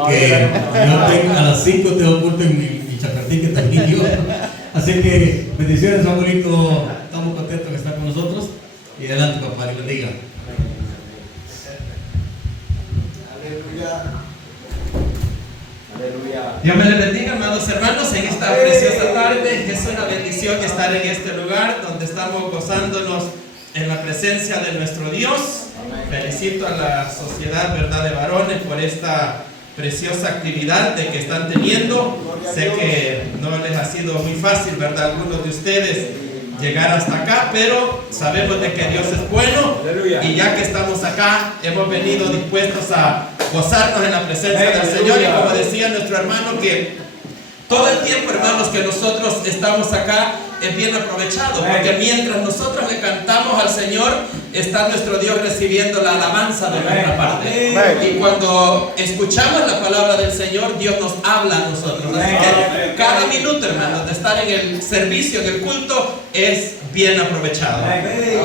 porque a las 5 tengo culto en mi chapertique también yo. Así que bendiciones, abuelito. Estamos contentos de estar con nosotros. Y adelante, papá, Dios le bendiga. Dios me les bendiga, amados hermanos, en esta preciosa tarde. Es una bendición estar en este lugar donde estamos gozándonos en la presencia de nuestro Dios. Felicito a la sociedad, ¿verdad?, de varones por esta preciosa actividad de que están teniendo. Sé que no les ha sido muy fácil, ¿verdad?, algunos de ustedes llegar hasta acá, pero sabemos de que Dios es bueno. Y ya que estamos acá, hemos venido dispuestos a gozarnos en la presencia del Señor. Y como decía nuestro hermano, que todo el tiempo, hermanos, que nosotros estamos acá es bien aprovechado, porque mientras nosotros le cantamos al Señor, está nuestro Dios recibiendo la alabanza de nuestra parte. Y cuando escuchamos la palabra del Señor, Dios nos habla a nosotros. Así que cada minuto, hermanos, de estar en el servicio, en el culto, es bien aprovechado.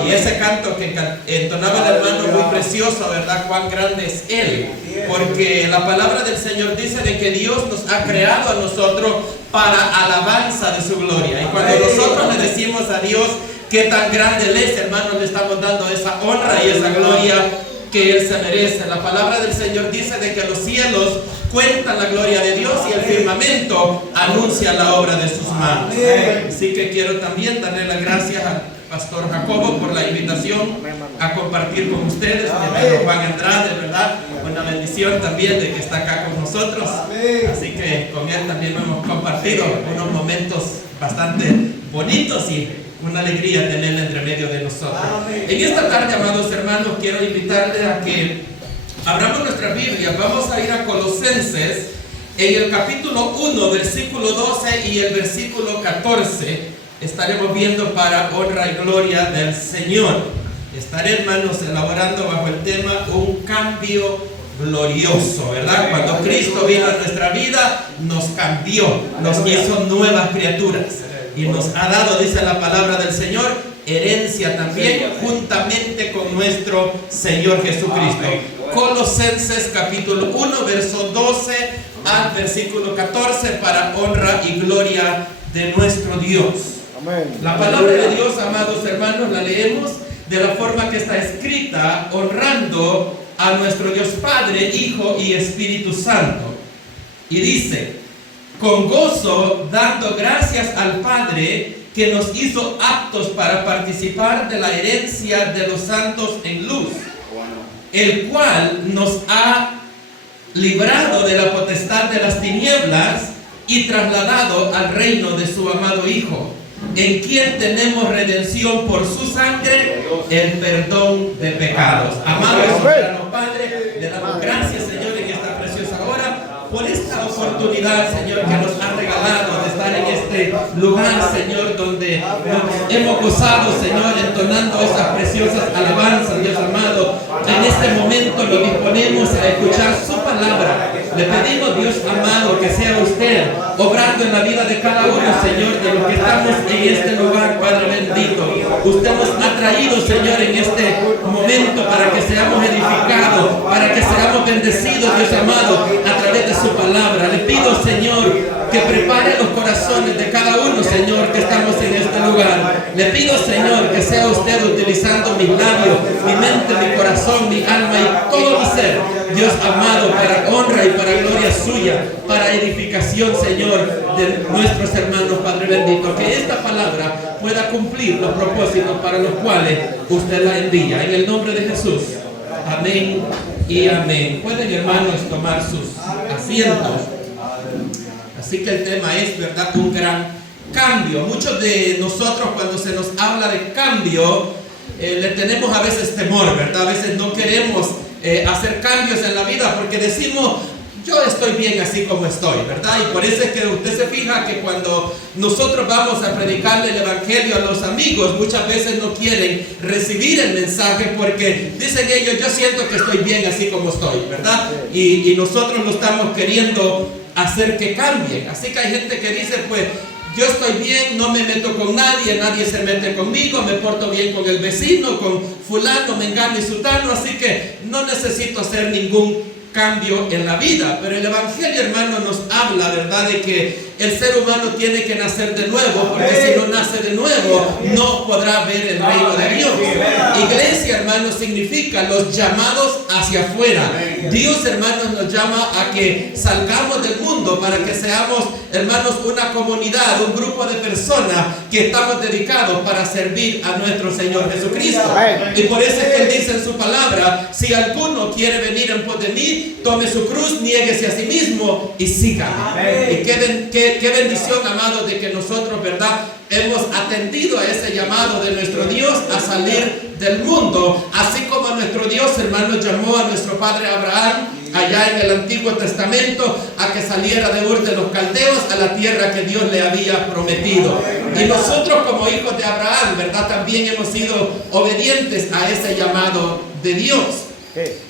Y ese canto que entonaba el hermano, muy precioso, ¿verdad? Cuán grande es Él. Porque la palabra del Señor dice de que Dios nos ha creado a nosotros para alabanza de su gloria. Y cuando nosotros le decimos a Dios qué tan grande Él es, hermanos, le estamos dando esa honra y esa gloria que Él se merece. La palabra del Señor dice de que los cielos cuentan la gloria de Dios y el firmamento anuncia la obra de sus manos. Así que quiero también darle las gracias al Pastor Jacobo por la invitación a compartir con ustedes. Mi hermano Juan Andrade, ¿verdad? Una bendición también de que está acá con nosotros. Así que con él también hemos compartido unos momentos bastante bonitos y una alegría tenerle entre medio de nosotros. En esta tarde, amados hermanos, quiero invitarles a que abramos nuestra Biblia. Vamos a ir a Colosenses en el capítulo 1, versículo 12 y el versículo 14. Estaremos viendo para honra y gloria del Señor. Estaré, hermanos, elaborando bajo el tema un cambio glorioso, ¿verdad? Cuando Cristo vino a nuestra vida, nos cambió, nos hizo nuevas criaturas y nos ha dado, dice la palabra del Señor, herencia también juntamente con nuestro Señor Jesucristo. Colosenses capítulo 1, verso 12 al versículo 14, para honra y gloria de nuestro Dios. La palabra de Dios, amados hermanos, la leemos de la forma que está escrita, honrando a nuestro Dios Padre, Hijo y Espíritu Santo. Y dice: con gozo, dando gracias al Padre que nos hizo aptos para participar de la herencia de los santos en luz, el cual nos ha librado de la potestad de las tinieblas y trasladado al reino de su amado Hijo, en quien tenemos redención por su sangre, el perdón de pecados. Amado soberano Padre, le damos gracias, Señor, en esta preciosa hora, por esta oportunidad, Señor, que nos ha regalado de estar en este lugar, Señor, donde nos hemos gozado, Señor, entonando esas preciosas alabanzas, Dios amado. En este momento lo disponemos a escuchar su palabra. Le pedimos, Dios amado, que sea usted obrando en la vida de cada uno, Señor, de los que estamos en este lugar, Padre bendito. Usted nos ha traído, Señor, en este momento para que seamos edificados, para que seamos bendecidos, Dios amado, a través de su palabra. Le pido, Señor, que prepare los corazones de cada uno, Señor, que estamos en este lugar. Le pido, Señor, que sea usted utilizando mis labios, mi mente, mi corazón, mi alma y todo mi ser, Dios amado, para honra y para gloria suya, para edificación, Señor, de nuestros hermanos, Padre bendito. Que esta palabra pueda cumplir los propósitos para los cuales usted la envía. En el nombre de Jesús. Amén y amén. Pueden, hermanos, tomar sus asientos. Así que el tema es, ¿verdad?, un gran cambio. Muchos de nosotros, cuando se nos habla de cambio, le tenemos a veces temor, ¿verdad? A veces no queremos hacer cambios en la vida porque decimos: yo estoy bien así como estoy, ¿verdad? Y por eso es que usted se fija que cuando nosotros vamos a predicarle el evangelio a los amigos, muchas veces no quieren recibir el mensaje porque dicen ellos: yo siento que estoy bien así como estoy, ¿verdad? Y nosotros no estamos queriendo hacer que cambien. Así que hay gente que dice: pues yo estoy bien, no me meto con nadie, nadie se mete conmigo, me porto bien con el vecino, con fulano, mengano y sutano, así que no necesito hacer ningún cambio en la vida. Pero el Evangelio, hermano, nos habla, ¿verdad?, de que el ser humano tiene que nacer de nuevo, porque si no nace de nuevo, no podrá ver el reino de Dios. Iglesia, hermanos, significa los llamados hacia afuera. Dios, hermanos, nos llama a que salgamos del mundo para que seamos, hermanos, una comunidad, un grupo de personas que estamos dedicados para servir a nuestro Señor Jesucristo. Y por eso es que Él dice en su palabra: si alguno quiere venir en pos de mí, tome su cruz, niéguese a sí mismo y sígame. Y qué bendición, amados, de que nosotros, ¿verdad?, hemos atendido a ese llamado de nuestro Dios a salir del mundo, así como nuestro Dios, hermanos, llamó a nuestro padre Abraham allá en el Antiguo Testamento a que saliera de Ur de los Caldeos a la tierra que Dios le había prometido. Y nosotros, como hijos de Abraham, ¿verdad?, también hemos sido obedientes a ese llamado de Dios.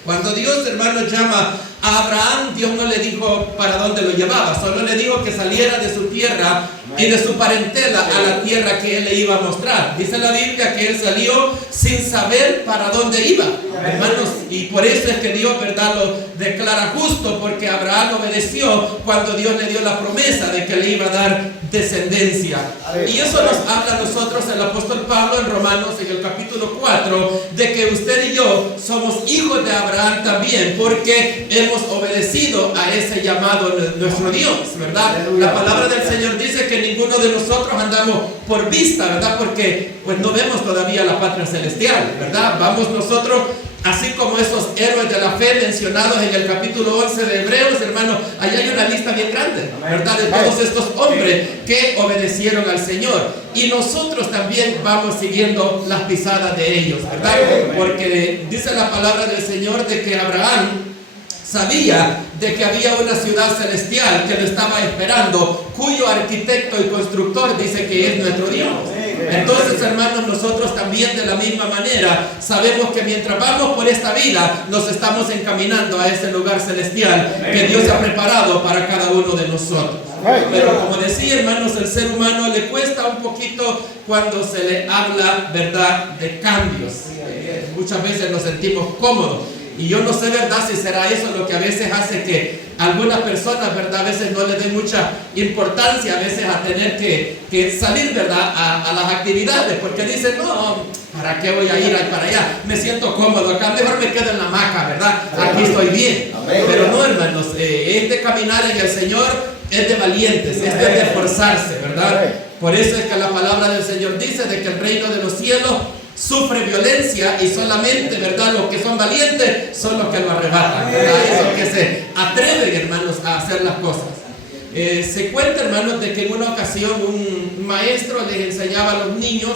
Cuando Dios, hermanos, llama a Abraham, Dios no le dijo para dónde lo llevaba, solo le dijo que saliera de su tierra y de su parentela a la tierra que Él le iba a mostrar. Dice la Biblia que Él salió sin saber para dónde iba, hermanos, y por eso es que Dios, ¿verdad?, lo declara justo, porque Abraham obedeció cuando Dios le dio la promesa de que le iba a dar descendencia. Y eso nos habla a nosotros el apóstol Pablo en Romanos, en el capítulo 4, de que usted y yo somos hijos de Abraham también, porque hemos obedecido a ese llamado de nuestro Dios, ¿verdad? La palabra del Señor dice que ninguno de nosotros andamos por vista, ¿verdad? Porque pues no vemos todavía la patria celestial, ¿verdad? Vamos nosotros, así como esos héroes de la fe mencionados en el capítulo 11 de Hebreos, hermano, allá hay una lista bien grande, ¿verdad?, de todos estos hombres que obedecieron al Señor. Y nosotros también vamos siguiendo las pisadas de ellos, ¿verdad? Porque dice la palabra del Señor de que Abraham sabía de que había una ciudad celestial que lo estaba esperando, cuyo arquitecto y constructor dice que es nuestro Dios. Entonces, hermanos, nosotros también de la misma manera sabemos que mientras vamos por esta vida, nos estamos encaminando a ese lugar celestial que Dios ha preparado para cada uno de nosotros. Pero como decía, hermanos, el ser humano le cuesta un poquito cuando se le habla, ¿verdad?, de cambios. Muchas veces nos sentimos cómodos. Y yo no sé, ¿verdad?, si será eso lo que a veces hace que algunas personas, ¿verdad?, a veces no le den mucha importancia a veces a tener que salir, ¿verdad?, a las actividades, porque dicen: no, ¿para qué voy a ir para allá? Me siento cómodo acá, mejor me quedo en la hamaca, ¿verdad? Aquí estoy bien. Pero no, hermanos, este caminar en el Señor es de valientes, es de esforzarse, ¿verdad? Por eso es que la palabra del Señor dice de que el reino de los cielos sufre violencia y solamente, ¿verdad?, los que son valientes son los que lo arrebatan, ¿verdad? Esos que se atreven, hermanos, a hacer las cosas. Se cuenta, hermanos, de que en una ocasión un maestro les enseñaba a los niños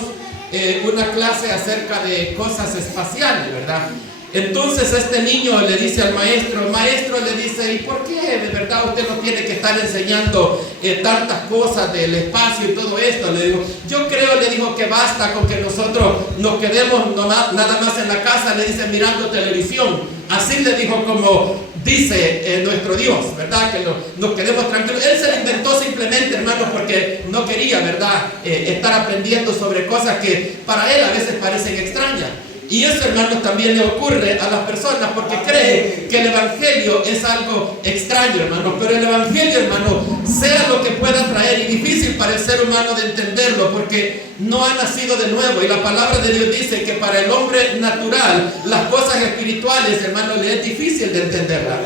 una clase acerca de cosas espaciales, ¿verdad? Entonces este niño le dice al maestro, el maestro le dice: ¿y por qué de verdad usted no tiene que estar enseñando tantas cosas del espacio y todo esto? Le digo: yo creo, le dijo, que basta con que nosotros nos quedemos nada más en la casa, le dice, mirando televisión. Así le dijo, como dice nuestro Dios, ¿verdad?, que nos quedemos tranquilos. Él se lo inventó simplemente, hermanos, porque no quería, ¿verdad?, estar aprendiendo sobre cosas que para él a veces parecen extrañas. Y eso, hermanos, también le ocurre a las personas porque creen que el Evangelio es algo extraño, hermanos. Pero el Evangelio, hermanos, sea lo que pueda traer, y difícil para el ser humano de entenderlo porque no ha nacido de nuevo. Y la palabra de Dios dice que para el hombre natural las cosas espirituales, hermanos, le es difícil de entenderlas.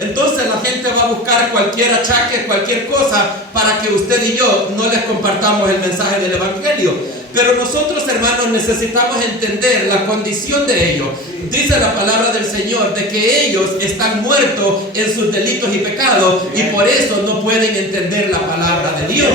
Entonces la gente va a buscar cualquier achaque, cualquier cosa para que usted y yo no les compartamos el mensaje del Evangelio. Pero nosotros, hermanos, necesitamos entender la condición de ellos. Dice la palabra del Señor de que ellos están muertos en sus delitos y pecados y por eso no pueden entender la palabra de Dios.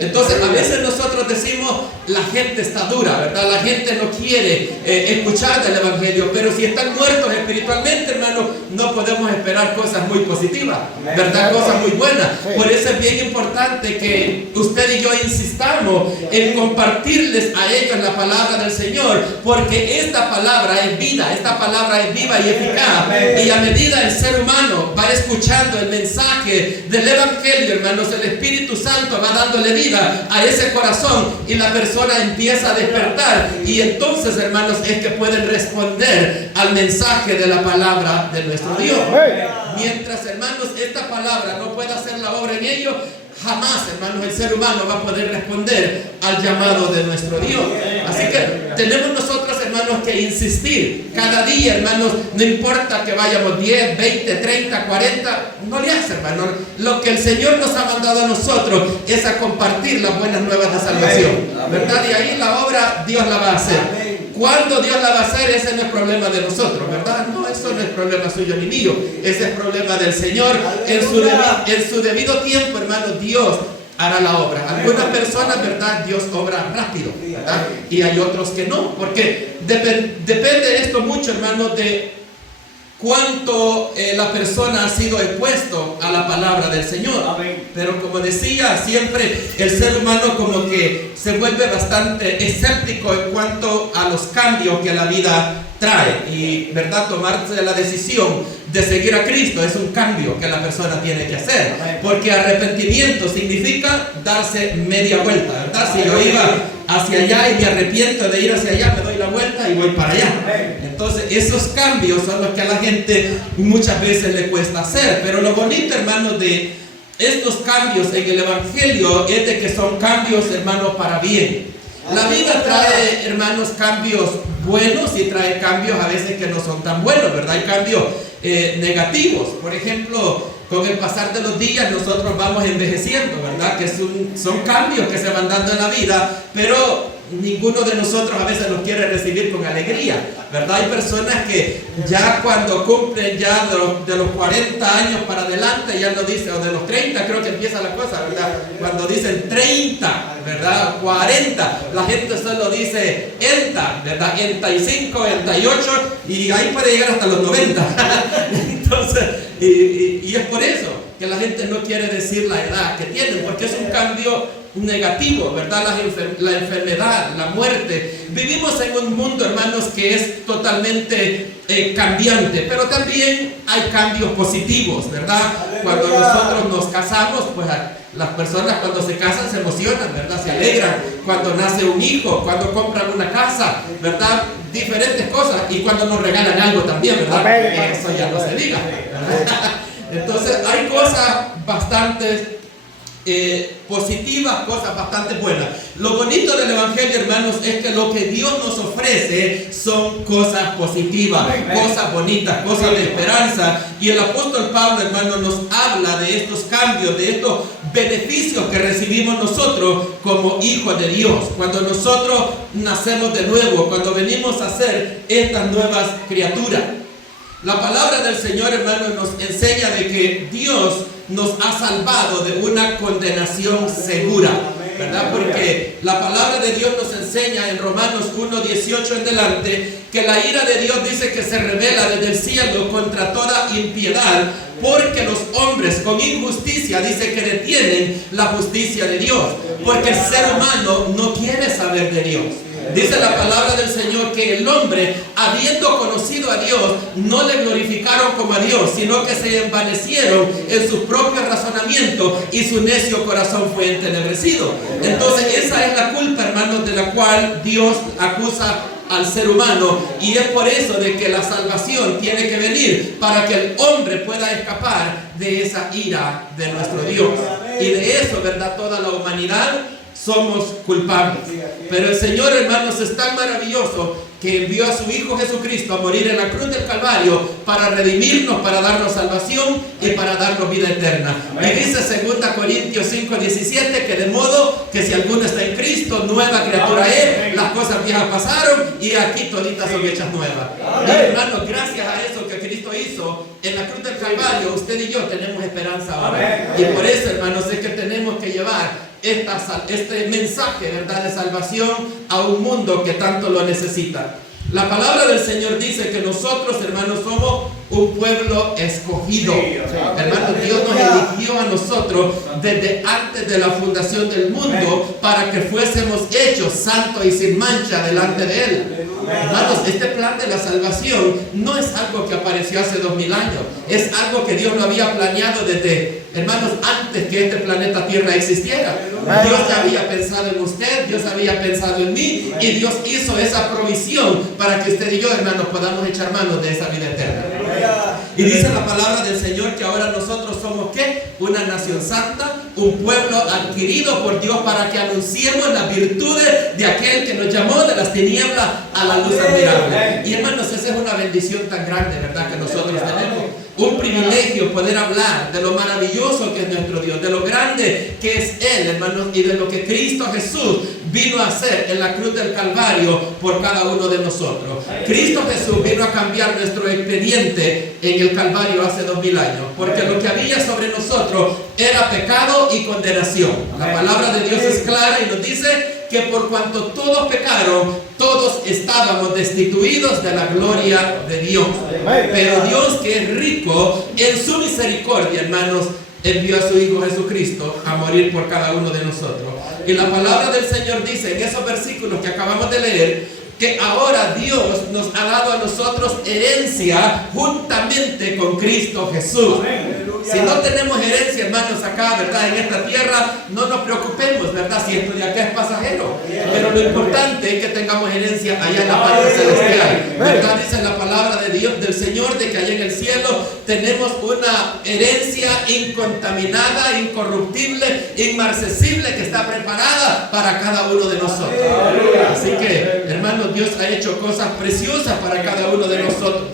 Entonces a veces nosotros decimos: la gente está dura, ¿verdad? La gente no quiere escuchar del Evangelio, pero si están muertos espiritualmente, hermanos, no podemos esperar cosas muy positivas, ¿verdad? Cosas muy buenas. Por eso es bien importante que usted y yo insistamos en compartirles a ellos la palabra del Señor, porque esta palabra es vida, esta palabra es viva y eficaz. Y a medida el ser humano va escuchando el mensaje del Evangelio, hermanos, el Espíritu Santo va dándole vida vida a ese corazón y la persona empieza a despertar. Y entonces, hermanos, es que pueden responder al mensaje de la palabra de nuestro Dios. Mientras, hermanos, esta palabra no pueda hacer la obra en ellos, jamás, hermanos, el ser humano va a poder responder al llamado de nuestro Dios. Así que tenemos nosotros, hermanos, que insistir cada día, hermanos, no importa que vayamos 10, 20, 30, 40, no le hace, hermanos. Lo que el Señor nos ha mandado a nosotros es a compartir las buenas nuevas de salvación, ¿verdad? Y ahí la obra Dios la va a hacer. ¿Cuándo Dios la va a hacer? Ese no es problema de nosotros, ¿verdad? No, eso no es problema suyo ni mío. Ese es problema del Señor. En su debido tiempo, hermano, Dios hará la obra. Algunas personas, ¿verdad? Dios obra rápido, ¿verdad? Y hay otros que no. Porque depende esto mucho, hermano, de cuánto la persona ha sido expuesto a la palabra del Señor. Pero como decía, siempre el ser humano como que se vuelve bastante escéptico en cuanto a los cambios que la vida trae. Y, ¿verdad? Tomarse la decisión de seguir a Cristo es un cambio que la persona tiene que hacer. Porque arrepentimiento significa darse media vuelta, ¿verdad? Si yo iba hacia allá y me arrepiento de ir hacia allá, me doy la vuelta y voy para allá. Entonces esos cambios son los que a la gente muchas veces le cuesta hacer. Pero lo bonito, hermanos, de estos cambios en el Evangelio es de que son cambios, hermanos, para bien. La vida trae, hermanos, cambios buenos y trae cambios a veces que no son tan buenos, ¿verdad? Hay cambios negativos. Por ejemplo, con el pasar de los días nosotros vamos envejeciendo, ¿verdad? Que son cambios que se van dando en la vida, pero ninguno de nosotros a veces los quiere recibir con alegría, ¿verdad? Hay personas que ya cuando cumplen ya de los 40 años para adelante, ya no dice, o de los 30 creo que empieza la cosa, ¿verdad? Cuando dicen 30, ¿verdad? 40, la gente solo dice enta, ¿verdad? 35, 38 y ahí puede llegar hasta los 90. Entonces, y es por eso que la gente no quiere decir la edad que tienen, porque es un cambio negativo, ¿verdad? La enfermedad, la muerte. Vivimos en un mundo, hermanos, que es totalmente cambiante, pero también hay cambios positivos, ¿verdad? Cuando nosotros nos casamos, pues las personas cuando se casan se emocionan, ¿verdad? Se alegran. Cuando nace un hijo, cuando compran una casa, ¿verdad? Diferentes cosas. Y cuando nos regalan algo también, ¿verdad? Eso ya no se diga, ¿verdad? Entonces hay cosas bastante positivas, cosas bastante buenas. Lo bonito del Evangelio, hermanos, es que lo que Dios nos ofrece son cosas positivas, cosas bonitas, cosas de esperanza. Y el apóstol Pablo, hermano, nos habla de estos cambios, de estos beneficios que recibimos nosotros como hijos de Dios. Cuando nosotros nacemos de nuevo, cuando venimos a ser estas nuevas criaturas. La palabra del Señor, hermano, nos enseña de que Dios nos ha salvado de una condenación segura, ¿verdad? Porque la palabra de Dios nos enseña en Romanos 1:18 en delante que la ira de Dios dice que se revela desde el cielo contra toda impiedad, porque los hombres con injusticia dice que detienen la justicia de Dios, porque el ser humano no quiere saber de Dios. Dice la palabra del Señor que el hombre, habiendo conocido a Dios, no le glorificaron como a Dios, sino que se envanecieron en sus propios razonamientos y su necio corazón fue entenebrecido. Entonces esa es la culpa, hermanos, de la cual Dios acusa al ser humano, y es por eso de que la salvación tiene que venir para que el hombre pueda escapar de esa ira de nuestro Dios. Y de eso, ¿verdad? Toda la humanidad somos culpables. Pero el Señor, hermanos, es tan maravilloso que envió a su Hijo Jesucristo a morir en la cruz del Calvario para redimirnos, para darnos salvación y para darnos vida eterna. Y dice 2 Corintios 5:17 que de modo que si alguno está en Cristo, nueva criatura es, las cosas viejas pasaron y aquí toditas son hechas nuevas. Y hermanos, gracias a eso que Cristo hizo en la cruz del Calvario, usted y yo tenemos esperanza ahora. Y por eso, hermanos, es que tenemos que llevar este mensaje, ¿verdad?, de salvación a un mundo que tanto lo necesita. La palabra del Señor dice que nosotros, hermanos, somos un pueblo escogido. Hermanos, Dios nos eligió a nosotros desde antes de la fundación del mundo para que fuésemos hechos santos y sin mancha delante de Él. Hermanos, este plan de la salvación no es algo que apareció hace 2000 años. Es algo que Dios lo había planeado desde, hermanos, antes que este planeta Tierra existiera. Dios ya había pensado en usted, Dios había pensado en mí, y Dios hizo esa provisión para que usted y yo, hermanos, podamos echar manos de esa vida eterna. Y dice la palabra del Señor que ahora nosotros somos ¿qué? Una nación santa, un pueblo adquirido por Dios para que anunciemos las virtudes de aquel que nos llamó de las tinieblas a la luz admirable. Y hermanos, esa es una bendición tan grande, ¿verdad? Que nosotros tenemos. Un privilegio poder hablar de lo maravilloso que es nuestro Dios, de lo grande que es Él, hermanos, y de lo que Cristo Jesús vino a hacer en la cruz del Calvario por cada uno de nosotros. Cristo Jesús vino a cambiar nuestro expediente en el Calvario hace 2000 años, porque lo que había sobre nosotros era pecado y condenación. La palabra de Dios es clara y nos dice que por cuanto todos pecaron, todos estábamos destituidos de la gloria de Dios. Pero Dios, que es rico en su misericordia, hermanos, envió a su Hijo Jesucristo a morir por cada uno de nosotros. Y la palabra del Señor dice en esos versículos que acabamos de leer, que ahora Dios nos ha dado a nosotros herencia juntamente con Cristo Jesús. Si no tenemos herencia, hermanos, acá, ¿verdad? En esta tierra, no nos preocupemos, ¿verdad? Si esto de acá es pasajero. Pero lo importante es que tengamos herencia allá en la patria celestial. ¿Verdad? Dice la palabra de Dios, del Señor, de que allá en el cielo tenemos una herencia incontaminada, incorruptible, inmarcesible, que está preparada para cada uno de nosotros. Así que, hermanos, Dios ha hecho cosas preciosas para cada uno de nosotros.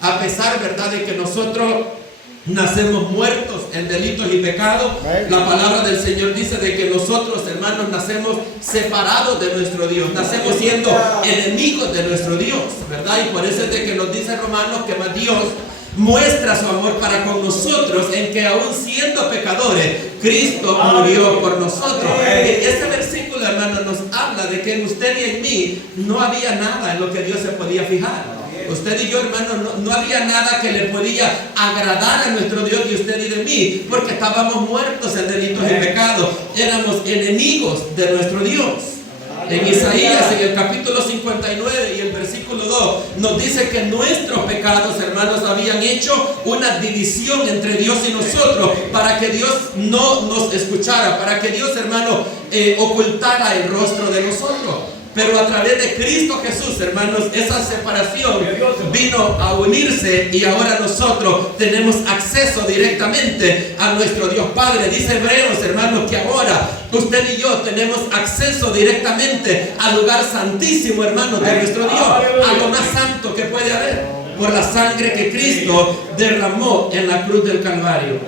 A pesar, ¿verdad?, de que nosotros nacemos muertos en delitos y pecados, la palabra del Señor dice de que nosotros, hermanos, nacemos separados de nuestro Dios, nacemos siendo enemigos de nuestro Dios, ¿verdad? Y por eso es de que nos dice Romanos que más Dios muestra su amor para con nosotros en que aún siendo pecadores, Cristo murió por nosotros. Este versículo, hermanos, nos habla de que en usted y en mí no había nada en lo que Dios se podía fijar. Usted y yo, hermanos, no había nada que le podía agradar a nuestro Dios de usted y de mí, porque estábamos muertos en delitos y pecados, éramos enemigos de nuestro Dios. En Isaías, en el capítulo 59 y el versículo 2, nos dice que nuestros pecados, hermanos, habían hecho una división entre Dios y nosotros, para que Dios no nos escuchara, para que Dios, hermano, ocultara el rostro de nosotros. Pero a través de Cristo Jesús, hermanos, esa separación vino a unirse y ahora nosotros tenemos acceso directamente a nuestro Dios Padre. Dice Hebreos, hermanos, que ahora usted y yo tenemos acceso directamente al lugar santísimo, hermanos, de nuestro Dios, a lo más santo que puede haber, por la sangre que Cristo derramó en la cruz del Calvario.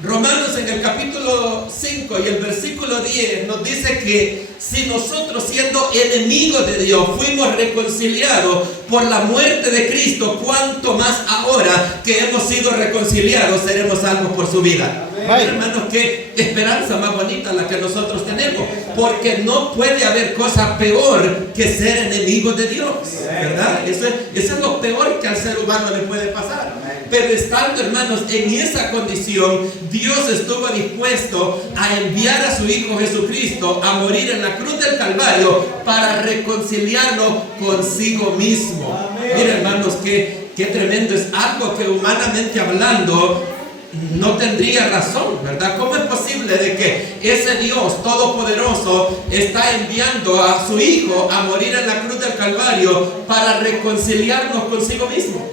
Romanos en el capítulo 5 y el versículo 10 nos dice que si nosotros, siendo enemigos de Dios, fuimos reconciliados por la muerte de Cristo, cuánto más ahora que hemos sido reconciliados seremos salvos por su vida. Hermanos, qué esperanza más bonita la que nosotros tenemos, porque no puede haber cosa peor que ser enemigos de Dios, ¿verdad? Eso es lo peor que al ser humano le puede pasar. Pero estando, hermanos, en esa condición, Dios estuvo dispuesto a enviar a su Hijo Jesucristo a morir en la cruz del Calvario para reconciliarnos consigo mismo. Miren, hermanos, qué tremendo. Es algo que humanamente hablando no tendría razón, ¿verdad? ¿Cómo es posible de que ese Dios todopoderoso está enviando a su Hijo a morir en la cruz del Calvario para reconciliarnos consigo mismo?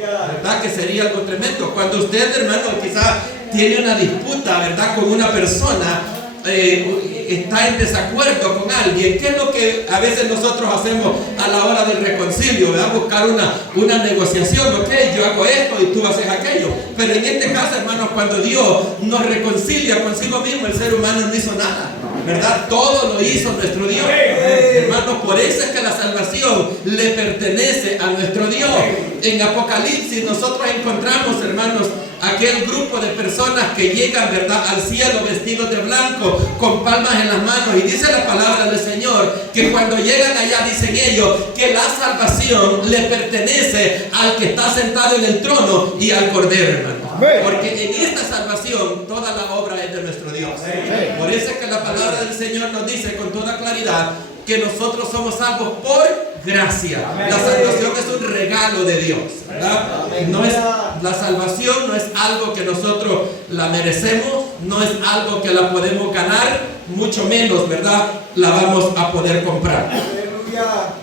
¿Verdad? Que sería algo tremendo. Cuando usted, hermano, quizás tiene una disputa, ¿verdad?, con una persona, está en desacuerdo con alguien, ¿qué es lo que a veces nosotros hacemos a la hora del reconcilio? ¿Verdad? Buscar una negociación. Ok, yo hago esto y tú haces aquello. Pero en este caso, hermanos, cuando Dios nos reconcilia consigo mismo, el ser humano no hizo nada, ¿verdad? Todo lo hizo nuestro Dios. Hermanos, por eso es que la salvación le pertenece a nuestro Dios. En Apocalipsis nosotros encontramos, hermanos, aquel grupo de personas que llegan, ¿verdad?, al cielo vestidos de blanco, con palmas en las manos, y dice la palabra del Señor que cuando llegan allá, dicen ellos que la salvación le pertenece al que está sentado en el trono y al Cordero, hermano. Porque en esta salvación toda la obra es de nuestro Dios. Por eso es que la palabra del Señor nos dice con toda claridad que nosotros somos salvos por gracia. La salvación es un regalo de Dios, ¿verdad? No es, la salvación no es algo que nosotros la merecemos, no es algo que la podemos ganar, mucho menos, ¿verdad?, la vamos a poder comprar.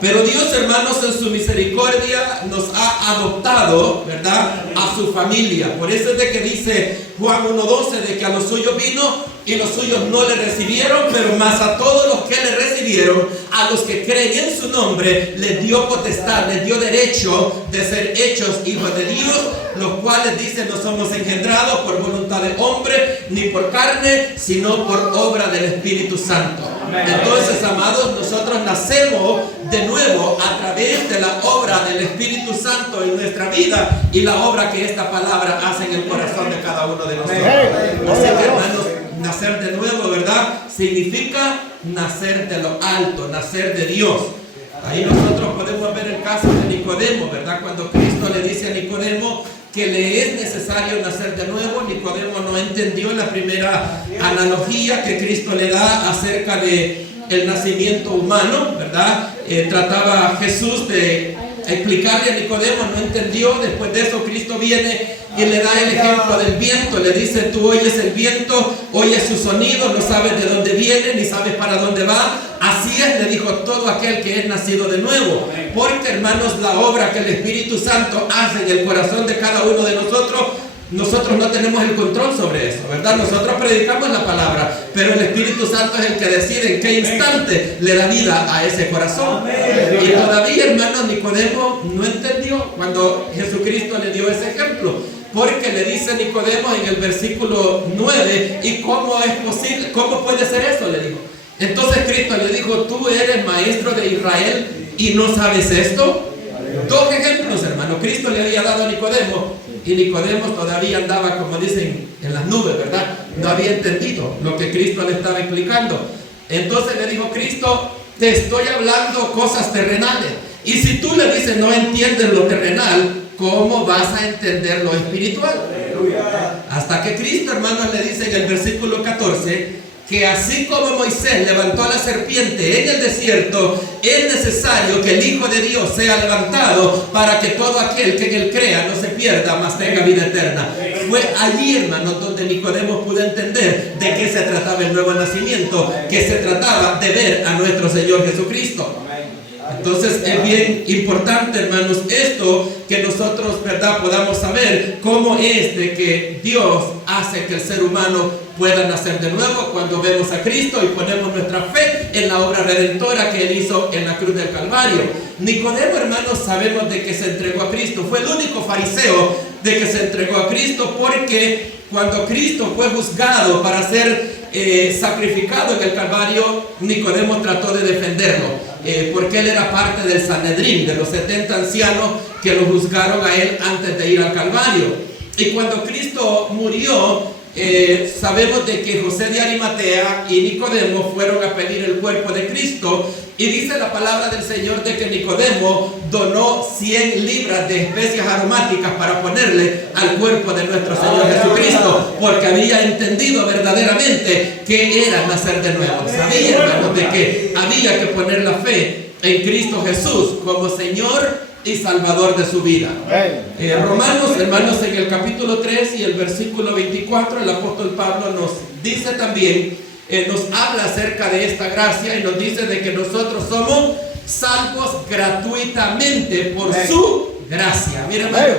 Pero Dios, hermanos, en su misericordia nos ha adoptado, ¿verdad?, a su familia. Por eso es de que dice Juan 1:12, de que a los suyos vino y los suyos no le recibieron, pero más a todos los que le recibieron, a los que creen en su nombre, les dio potestad, les dio derecho de ser hechos hijos de Dios, los cuales dice no somos engendrados por voluntad de hombre, ni por carne, sino por obra del Espíritu Santo. Entonces, amados, nosotros nacemos de nuevo a través de la obra del Espíritu Santo en nuestra vida y la obra que esta palabra hace en el corazón de cada uno de nosotros. Así que, hermanos, nacer de nuevo, ¿verdad?, significa nacer de lo alto, nacer de Dios. Ahí nosotros podemos ver el caso de Nicodemo, ¿verdad? Cuando Cristo le dice a Nicodemo que le es necesario nacer de nuevo, Nicodemo no entendió la primera analogía que Cristo le da acerca de el nacimiento humano, ¿verdad? Trataba a Jesús de explicarle a Nicodemo, no entendió. Después de eso Cristo viene y le da el ejemplo del viento. Le dice, tú oyes el viento, oyes su sonido, no sabes de dónde viene, ni sabes para dónde va. Así es, le dijo, todo aquel que es nacido de nuevo. Porque, hermanos, la obra que el Espíritu Santo hace en el corazón de cada uno de nosotros no tenemos el control sobre eso, ¿verdad? Nosotros predicamos la palabra, pero el Espíritu Santo es el que decide en qué instante le da vida a ese corazón. Y todavía, hermanos, Nicodemo no entendió cuando Jesucristo le dio ese ejemplo. Porque le dice Nicodemo en el versículo 9, ¿y cómo es posible? ¿Cómo puede ser eso?, le dijo. Entonces Cristo le dijo, tú eres maestro de Israel y no sabes esto. Dos ejemplos, hermano. Cristo le había dado a Nicodemo y Nicodemo todavía andaba, como dicen, en las nubes, ¿verdad? No había entendido lo que Cristo le estaba explicando. Entonces le dijo Cristo, te estoy hablando cosas terrenales. Y si tú le dices no entiendes lo terrenal, ¿cómo vas a entender lo espiritual? Hasta que Cristo, hermanos, le dice en el versículo 14, que así como Moisés levantó a la serpiente en el desierto, es necesario que el Hijo de Dios sea levantado para que todo aquel que en él crea no se pierda, mas tenga vida eterna. Fue allí, hermanos, donde Nicodemo pudo entender de qué se trataba el nuevo nacimiento, que se trataba de ver a nuestro Señor Jesucristo. Entonces es bien importante, hermanos, esto que nosotros, ¿verdad?, podamos saber cómo es de que Dios hace que el ser humano pueda nacer de nuevo cuando vemos a Cristo y ponemos nuestra fe en la obra redentora que Él hizo en la cruz del Calvario. Nicodemo, hermanos, sabemos de que se entregó a Cristo. Fue el único fariseo de que se entregó a Cristo, porque cuando Cristo fue juzgado para ser sacrificado en el Calvario, Nicodemo trató de defenderlo. Porque él era parte del Sanedrín, de los 70 ancianos que lo juzgaron a él antes de ir al Calvario. Y cuando Cristo murió, sabemos de que José de Arimatea y Nicodemo fueron a pedir el cuerpo de Cristo, y dice la palabra del Señor de que Nicodemo donó 100 libras de especias aromáticas para ponerle al cuerpo de nuestro Señor Jesucristo, porque había entendido verdaderamente que era nacer de nuevo. Sabía, hermanos, de que había que poner la fe en Cristo Jesús como Señor y Salvador de su vida. Romanos, hermanos, en el capítulo 3 y el versículo 24, el apóstol Pablo nos dice también, nos habla acerca de esta gracia y nos dice de que nosotros somos salvos gratuitamente por su gracia. Miren, hermano,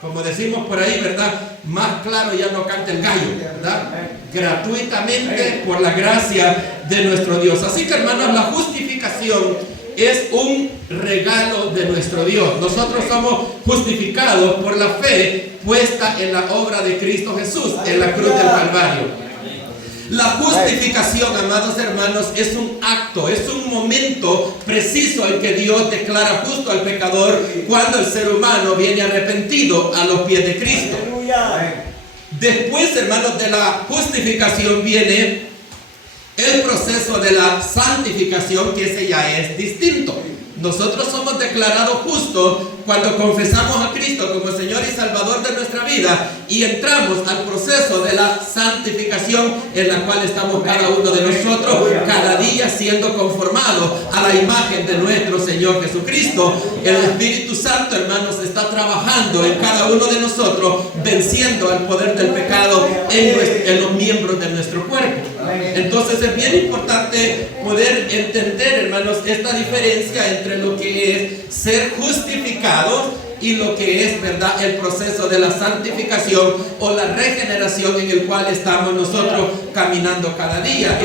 como decimos por ahí, ¿verdad?, más claro ya no canta el gallo, ¿verdad? Gratuitamente por la gracia de nuestro Dios. Así que, hermanos, la justificación es un regalo de nuestro Dios. Nosotros somos justificados por la fe puesta en la obra de Cristo Jesús en la cruz del Calvario. La justificación, amados hermanos, es un acto, es un momento preciso en que Dios declara justo al pecador cuando el ser humano viene arrepentido a los pies de Cristo. Después, hermanos, de la justificación viene el proceso de la santificación, que ese ya es distinto. Nosotros somos declarados justos cuando confesamos a Cristo como Señor y Salvador de nuestra vida y entramos al proceso de de la santificación en la cual estamos cada uno de nosotros, cada día siendo conformados a la imagen de nuestro Señor Jesucristo. El Espíritu Santo, hermanos, está trabajando en cada uno de nosotros, venciendo el poder del pecado en los miembros de nuestro cuerpo. Entonces es bien importante poder entender, hermanos, esta diferencia entre lo que es ser justificados y lo que es, ¿verdad?, el proceso de la santificación o la regeneración en el cual estamos nosotros caminando cada día.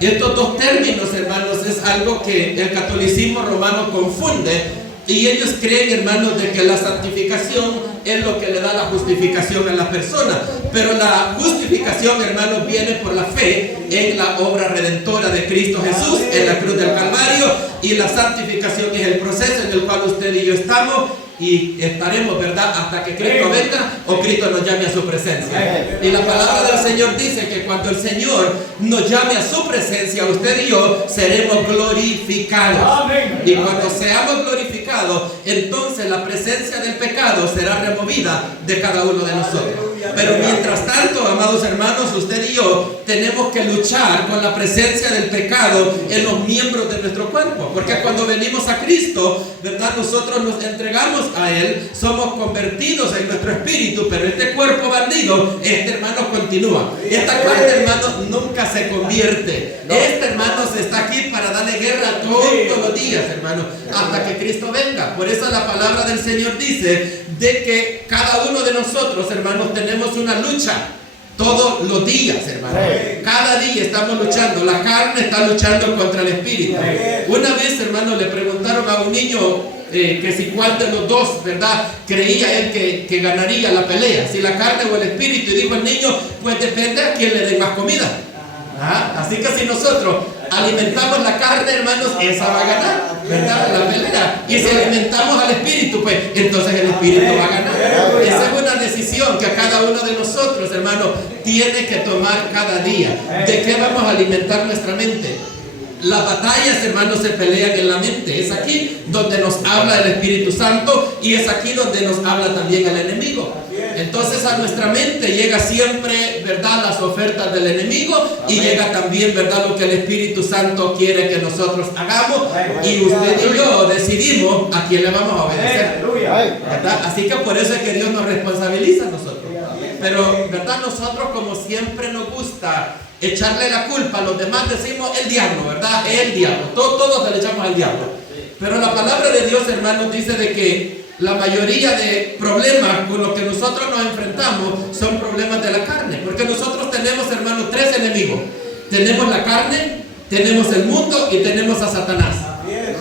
Estos dos términos, hermanos, es algo que el catolicismo romano confunde. Y ellos creen, hermanos, de que la santificación es lo que le da la justificación a la persona. Pero la justificación, hermanos, viene por la fe en la obra redentora de Cristo Jesús en la cruz del Calvario. Y la santificación es el proceso en el cual usted y yo estamos y estaremos, ¿verdad?, hasta que Cristo venga o Cristo nos llame a su presencia. Y la palabra del Señor dice que cuando el Señor nos llame a su presencia, usted y yo seremos glorificados. Y cuando seamos glorificados, entonces la presencia del pecado será removida de cada uno de nosotros. Pero mientras tanto, amados hermanos, usted y yo tenemos que luchar con la presencia del pecado en los miembros de nuestro cuerpo. Porque cuando venimos a Cristo, ¿verdad?, nosotros nos entregamos a Él, somos convertidos en nuestro espíritu, pero este cuerpo bandido, hermano, continúa. Esta carne, hermano, nunca se convierte. Hermano, está aquí para darle guerra todos los días, hermano, hasta que Cristo venga. Por eso la palabra del Señor dice de que cada uno de nosotros, hermanos, tenemos una lucha todos los días, hermano. Cada día estamos luchando. La carne está luchando contra el espíritu. Una vez, hermano, le preguntaron a un niño que si cuál de los dos, ¿verdad?, creía él que ganaría la pelea, si la carne o el espíritu. Y dijo el niño, pues depende a quién le dé más comida. Así que si nosotros alimentamos la carne, hermanos, esa va a ganar, ¿verdad?, la pelea. Y si alimentamos al espíritu, pues entonces el espíritu va a ganar. Esa es una decisión que cada uno de nosotros, hermanos, tiene que tomar cada día. ¿De qué vamos a alimentar nuestra mente? Las batallas, hermanos, se pelean en la mente. Es aquí donde nos habla el Espíritu Santo y es aquí donde nos habla también el enemigo. Entonces a nuestra mente llega siempre, ¿verdad?, las ofertas del enemigo y llega también, ¿verdad?, lo que el Espíritu Santo quiere que nosotros hagamos. Y usted y yo decidimos a quién le vamos a obedecer, ¿verdad? Así que por eso es que Dios nos responsabiliza a nosotros. Pero, ¿verdad?, nosotros como siempre nos gusta echarle la culpa a los demás, decimos el diablo, ¿verdad? El diablo. Todos le echamos al diablo. Pero la palabra de Dios, hermanos, dice de que la mayoría de problemas con los que nosotros nos enfrentamos son problemas de la carne. Porque nosotros tenemos, hermanos, tres enemigos. Tenemos la carne, tenemos el mundo y tenemos a Satanás.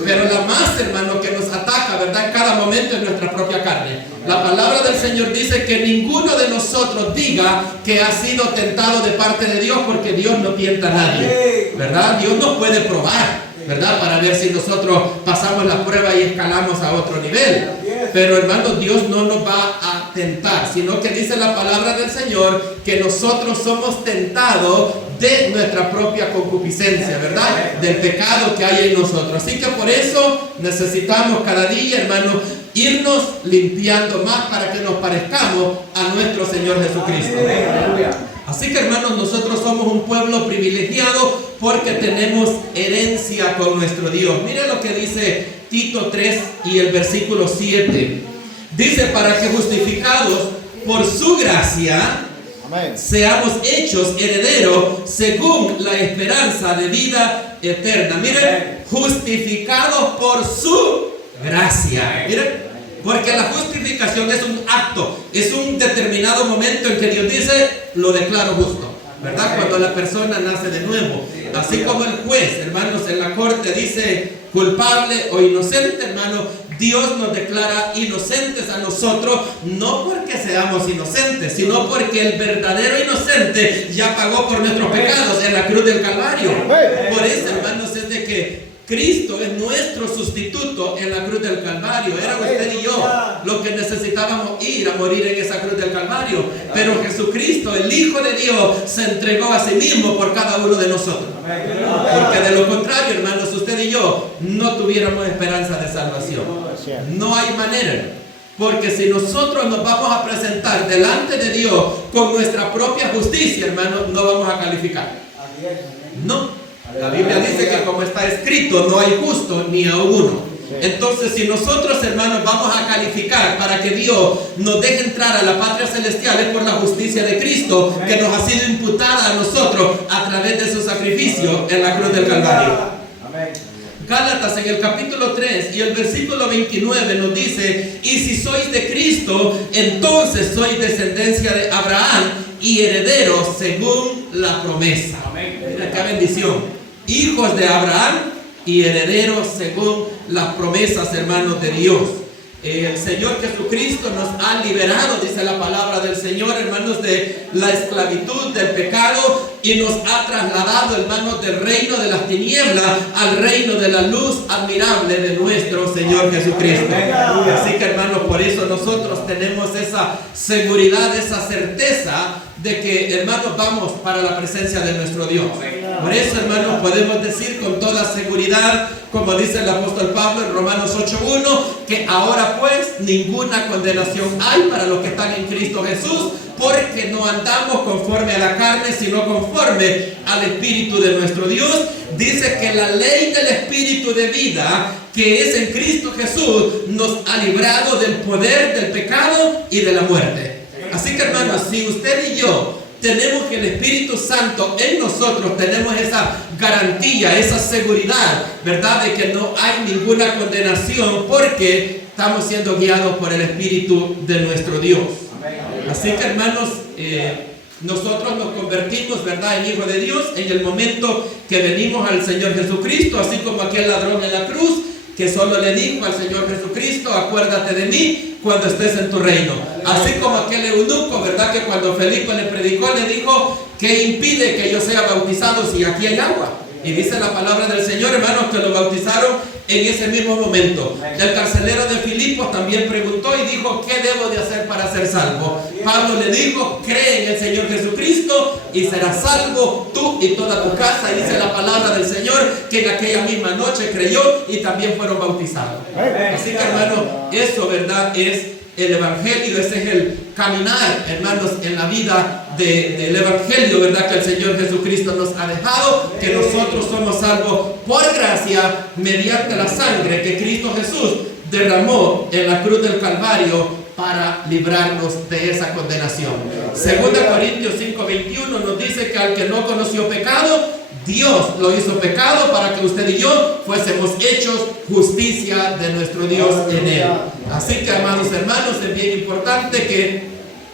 Pero la más, hermano, que nos ataca, ¿verdad?, en cada momento es nuestra propia carne. La palabra del Señor dice que ninguno de nosotros diga que ha sido tentado de parte de Dios, porque Dios no tienta a nadie, ¿verdad? Dios nos puede probar, ¿verdad?, para ver si nosotros pasamos la prueba y escalamos a otro nivel. Pero, hermanos, Dios no nos va a tentar, sino que dice la palabra del Señor que nosotros somos tentados de nuestra propia concupiscencia, ¿verdad?, del pecado que hay en nosotros. Así que por eso necesitamos cada día, hermanos, irnos limpiando más para que nos parezcamos a nuestro Señor Jesucristo. Así que, hermanos, nosotros somos un pueblo privilegiado porque tenemos herencia con nuestro Dios. Mire lo que dice Tito 3 y el versículo 7. Dice, para que justificados por su gracia seamos hechos herederos según la esperanza de vida eterna. Miren, justificados por su gracia. Miren, porque la justificación es un acto, es un determinado momento en que Dios dice, lo declaro justo, ¿verdad? Cuando la persona nace de nuevo. Así como el juez, hermanos, en la corte dice culpable o inocente, hermano, Dios nos declara inocentes a nosotros, no porque seamos inocentes, sino porque el verdadero inocente ya pagó por nuestros pecados en la cruz del Calvario. Por eso, hermanos, es de que Cristo es nuestro sustituto en la cruz del Calvario. Era usted y yo lo que necesitábamos ir a morir en esa cruz del Calvario. Pero Jesucristo, el Hijo de Dios, se entregó a sí mismo por cada uno de nosotros. Porque de lo contrario, hermanos, usted y yo no tuviéramos esperanza de salvación. No hay manera. Porque si nosotros nos vamos a presentar delante de Dios con nuestra propia justicia, hermanos, no vamos a calificar. No. La Biblia dice que como está escrito, no hay justo ni a uno. Entonces, si nosotros, hermanos, vamos a calificar para que Dios nos deje entrar a la patria celestial, es por la justicia de Cristo que nos ha sido imputada a nosotros a través de su sacrificio en la cruz del Calvario. Gálatas en el capítulo 3 y el versículo 29 nos dice: y si sois de Cristo, entonces sois descendencia de Abraham y herederos según la promesa. Mira qué bendición. Hijos de Abraham y herederos según las promesas, hermanos de Dios. El Señor Jesucristo nos ha liberado, dice la palabra del Señor, hermanos, de la esclavitud, del pecado, y nos ha trasladado, hermanos, del reino de las tinieblas al reino de la luz admirable de nuestro Señor Jesucristo. Así que, hermanos, por eso nosotros tenemos esa seguridad, esa certeza de que, hermanos, vamos para la presencia de nuestro Dios. Por eso, hermanos, podemos decir con toda seguridad, como dice el apóstol Pablo en Romanos 8:1, que ahora pues ninguna condenación hay para los que están en Cristo Jesús, porque no andamos conforme a la carne, sino conforme al Espíritu de nuestro Dios. Dice que la ley del Espíritu de vida, que es en Cristo Jesús, nos ha librado del poder del pecado y de la muerte. Así que, hermanos, si usted y yo tenemos que el Espíritu Santo en nosotros, tenemos esa garantía, esa seguridad, ¿verdad?, de que no hay ninguna condenación, porque estamos siendo guiados por el Espíritu de nuestro Dios. Así que, hermanos, nosotros nos convertimos, ¿verdad?, en hijos de Dios en el momento que venimos al Señor Jesucristo, así como aquel ladrón en la cruz, que solo le dijo al Señor Jesucristo: acuérdate de mí cuando estés en tu reino. Así como aquel eunuco, ¿verdad?, que cuando Felipe le predicó, le dijo: ¿qué impide que yo sea bautizado si aquí hay agua? Y dice la palabra del Señor, hermanos, que lo bautizaron en ese mismo momento. El carcelero de Filipos también preguntó y dijo: ¿qué debo de hacer para ser salvo? Pablo le dijo: cree en el Señor Jesucristo y serás salvo tú y toda tu casa. Y dice la palabra del Señor que en aquella misma noche creyó y también fueron bautizados. Así que, hermanos, eso, ¿verdad?, es el Evangelio. Ese es el caminar, hermanos, en la vida del Evangelio, ¿verdad?, que el Señor Jesucristo nos ha dejado, que nosotros somos salvos por gracia mediante la sangre que Cristo Jesús derramó en la cruz del Calvario para librarnos de esa condenación. Segunda Corintios 5:21 nos dice que al que no conoció pecado, Dios lo hizo pecado para que usted y yo fuésemos hechos justicia de nuestro Dios en él. Así que, amados hermanos, es bien importante que,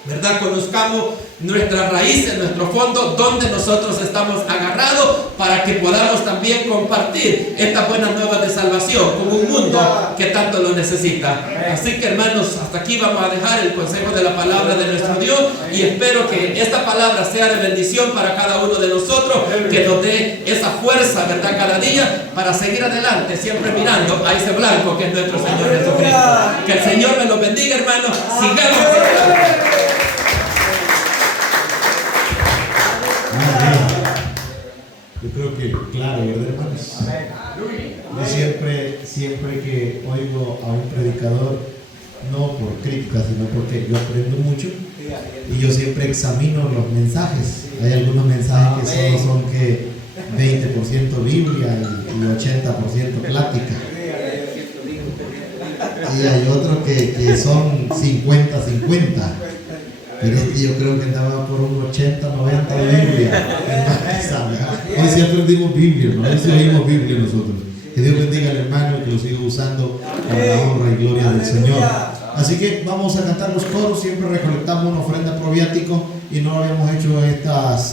¿verdad?, conozcamos nuestras raíces, nuestro fondo, donde nosotros estamos agarrados, para que podamos también compartir estas buenas nuevas de salvación con un mundo que tanto lo necesita. Así que, hermanos, hasta aquí vamos a dejar el consejo de la palabra de nuestro Dios, y espero que esta palabra sea de bendición para cada uno de nosotros, que nos dé esa fuerza, ¿verdad?, cada día para seguir adelante, siempre mirando a ese blanco que es nuestro Señor Jesucristo. Que el Señor me los bendiga, hermanos. Sigamos. Yo creo que, claro, ¿verdad, hermanos? Yo siempre que oigo a un predicador, no por crítica, sino porque yo aprendo mucho, y yo siempre examino los mensajes. Hay algunos mensajes que solo son que 20% Biblia y 80% plática. Y hay otros que son 50-50. Pero yo creo que andaba por un 80-90 de Biblia. Hoy sí aprendimos Biblia, ¿no? Hoy sí oímos Biblia nosotros. Que Dios bendiga al hermano y que lo siga usando para la honra y gloria del Señor. Así que vamos a cantar los coros. Siempre recolectamos una ofrenda proviático y no habíamos hecho estas